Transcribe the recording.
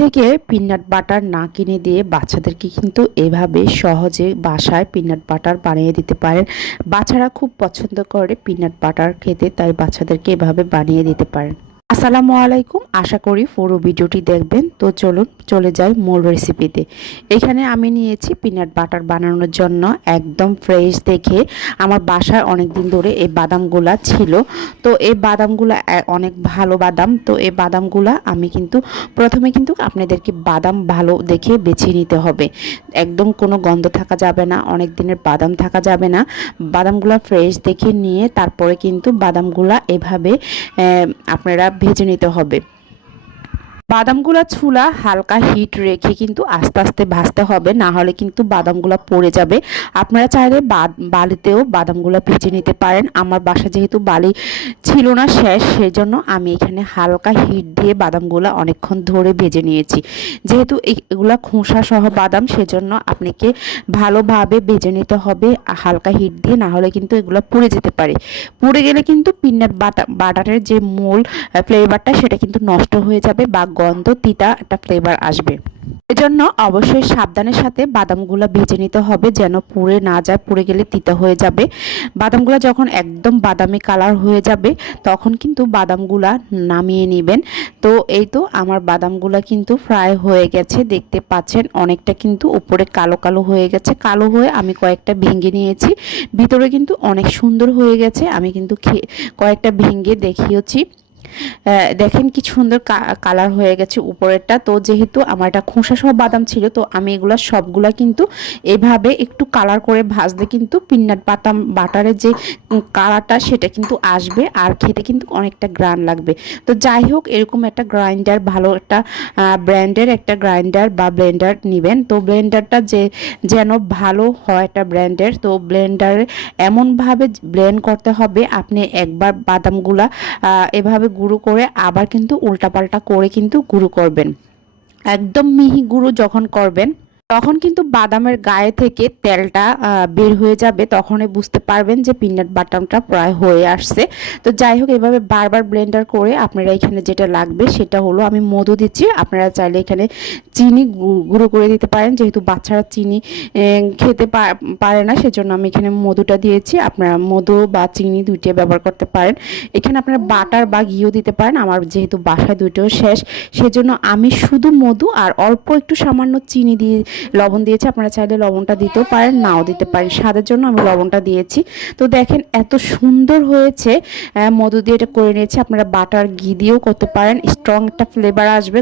থেকে peanut butter না কিনে দিয়ে বাচ্চাদেরকে কিন্তু এভাবে সহজে বাসায় পিনাট বাটার বানিয়ে দিতে পারেন। বাচ্চারা খুব পছন্দ করে পিনাট বাটার খেতে, তাই বাচ্চাদেরকে এভাবে বানিয়ে দিতে পারেন। আসসালামু আলাইকুম, আশা করি পুরো ভিডিওটি দেখবেন। তো চলুন চলে যাই মূল রেসিপিতে। এখানে আমি নিয়েছি পিনাট বাটার বানানোর জন্য একদম ফ্রেশ দেখে আমার বাসায় অনেক দিন ধরে এই বাদামগুলা ছিল। তো এই বাদামগুলা অনেক ভালো বাদাম। তো এই বাদামগুলা আমি কিন্তু প্রথমে কিন্তু আপনাদেরকে বাদাম ভালো দেখে বেছে নিতে হবে। একদম কোনো গন্ধ থাকা যাবে না, অনেক দিনের বাদাম থাকা যাবে না। বাদামগুলা ফ্রেশ দেখে নিয়ে তারপরে কিন্তু বাদামগুলা এভাবে আপনারা ভেজে নিতে হবে। বাদামগুলা চুলা হালকা হিট রেখে কিন্তু আস্তে আস্তে ভাজতে হবে, না হলে কিন্তু বাদামগুলা পড়ে যাবে। আপনারা চাইলে বালিতেও বাদামগুলা ভেজে নিতে পারেন। আমার বাসা যেহেতু বালি ছিল না শেষ, সেজন্য আমি এখানে হালকা হিট দিয়ে বাদামগুলা অনেকক্ষণ ধরে ভেজে নিয়েছি। যেহেতু এগুলা খোসা সহ বাদাম, সেজন্য আপনাকে ভালোভাবে ভেজে নিতে হবে হালকা হিট দিয়ে, না হলে কিন্তু এগুলো পুড়ে যেতে পারে। পুড়ে গেলে কিন্তু পিনাট বাটারের যে মূল ফ্লেভারটা সেটা কিন্তু নষ্ট হয়ে যাবে বা গন্ধ তিতা একটা ফ্লেভার আসবে। এজন্য অবশ্যই সাবধানের সাথে বাদামগুলো ভেজে নিতে হবে, যেন পুড়ে না যায়। পুড়ে গেলে তিতা হয়ে যাবে। বাদামগুলো যখন একদম বাদামি কালার হয়ে যাবে তখন কিন্তু বাদামগুলা নামিয়ে নেবেন। তো এই তো আমার বাদামগুলা কিন্তু ফ্রাই হয়ে গেছে, দেখতে পাচ্ছেন অনেকটা কিন্তু উপরে কালো কালো হয়ে গেছে। কালো হয়ে আমি কয়েকটা ভেঙে নিয়েছি, ভিতরে কিন্তু অনেক সুন্দর হয়ে গেছে। আমি কিন্তু কয়েকটা ভেঙে দেখিয়েছি। দেখেন কি সুন্দর কালার হয়ে গেছে উপরেরটা। তো যেহেতু আমার এটা খোসা সহ বাদাম ছিল, তো আমি এগুলা সবগুলা কিন্তু এভাবে একটু কালার করে ভাজলে কিন্তু পিনাট বাটারের যে কালারটা সেটা কিন্তু আসবে, আর খেতে কিন্তু অনেকটা গ্রান লাগবে। তো যাই হোক, এরকম একটা গ্রাইন্ডার, ভালো একটা ব্র্যান্ডের একটা গ্রাইন্ডার বা ব্লেন্ডার নেবেন। তো ব্লেন্ডারটা যেন ভালো হয় একটা ব্র্যান্ডের। তো ব্লেন্ডারে এমনভাবে ব্লেন্ড করতে হবে, আপনি একবার বাদামগুলা এভাবে গুঁড়ো করে আবার কিন্তু উল্টাপাল্টা করে কিন্তু গুঁড়ো করবেন। একদম মিহি গুঁড়ো যখন করবেন তখন কিন্তু বাদামের গায়ে থেকে তেলটা বের হয়ে যাবে, তখনই বুঝতে পারবেন যে পিনাট বাটারটা প্রায় হয়ে আসছে। তো যাই হোক, এভাবে বারবার ব্লেন্ডার করে আপনারা এখানে যেটা লাগবে সেটা হলো আমি মধু দিচ্ছি। আপনারা চাইলে এখানে চিনি গুঁড়ো করে দিতে পারেন, যেহেতু বাচ্চারা চিনি খেতে পারে না, সেজন্য আমি এখানে মধুটা দিয়েছি। আপনারা মধু বা চিনি দুইটাই ব্যবহার করতে পারেন। এখানে আপনারা বাটার বা ঘিও দিতে পারেন। আমার যেহেতু বাসায় দুইটাও শেষ, সেজন্য আমি শুধু মধু আর অল্প একটু সামান্য চিনি দিয়ে লবণ দিয়েছি। আপনারা চাইলে লবণটা দিতেও পারেন, নাও দিতে পারেন, স্বাদের জন্য আমি লবণটা দিয়েছি। তো দেখেন এত সুন্দর হয়েছে। মধু দিয়ে এটা করে নিয়েছি। আপনারা বাটার ঘি দিয়েও করতে পারেন, স্ট্রং একটা ফ্লেভার আসবে।